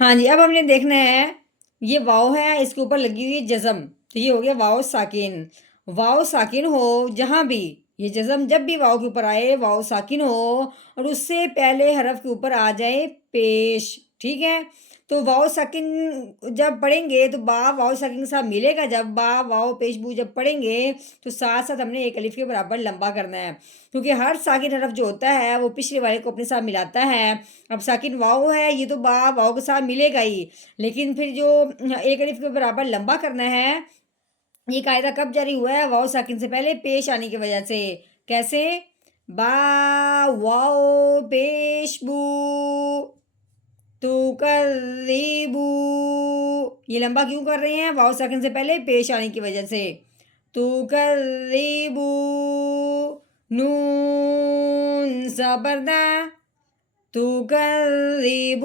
ہاں جی، اب ہم نے دیکھنا ہے، یہ واؤ ہے، اس کے اوپر لگی ہوئی ہے جزم، تو یہ ہو گیا واؤ ساکن۔ واؤ ساکن ہو جہاں بھی، یہ جزم جب بھی واؤ کے اوپر آئے، واؤ ساکن ہو اور اس سے پہلے حرف کے اوپر آ جائے پیش، ٹھیک ہے؟ تو واؤ ساکن جب پڑھیں گے تو با واؤ ساکن کے ساتھ ملے گا، جب با واؤ پیش بو جب پڑھیں گے تو ساتھ ساتھ ہم نے ایک الف کے برابر لمبا کرنا ہے، کیونکہ ہر ساکن حرف جو ہوتا ہے وہ پچھلے والے کو اپنے ساتھ ملاتا ہے۔ اب ساکن واؤ ہے، یہ تو با واؤ کے ساتھ ملے گا ہی، لیکن پھر جو ایک الف کے برابر لمبا کرنا ہے، یہ قاعدہ کب جاری ہوا ہے؟ واؤ ساکن سے پہلے پیش آنے کی وجہ سے۔ کیسے؟ با واؤ پیش بو تو کریبو، یہ لمبا کیوں کر رہے ہیں؟ واؤ ساکن سے پہلے پیش آنے کی وجہ سے۔ تو کریبو، نون زبردہ، تو کریبو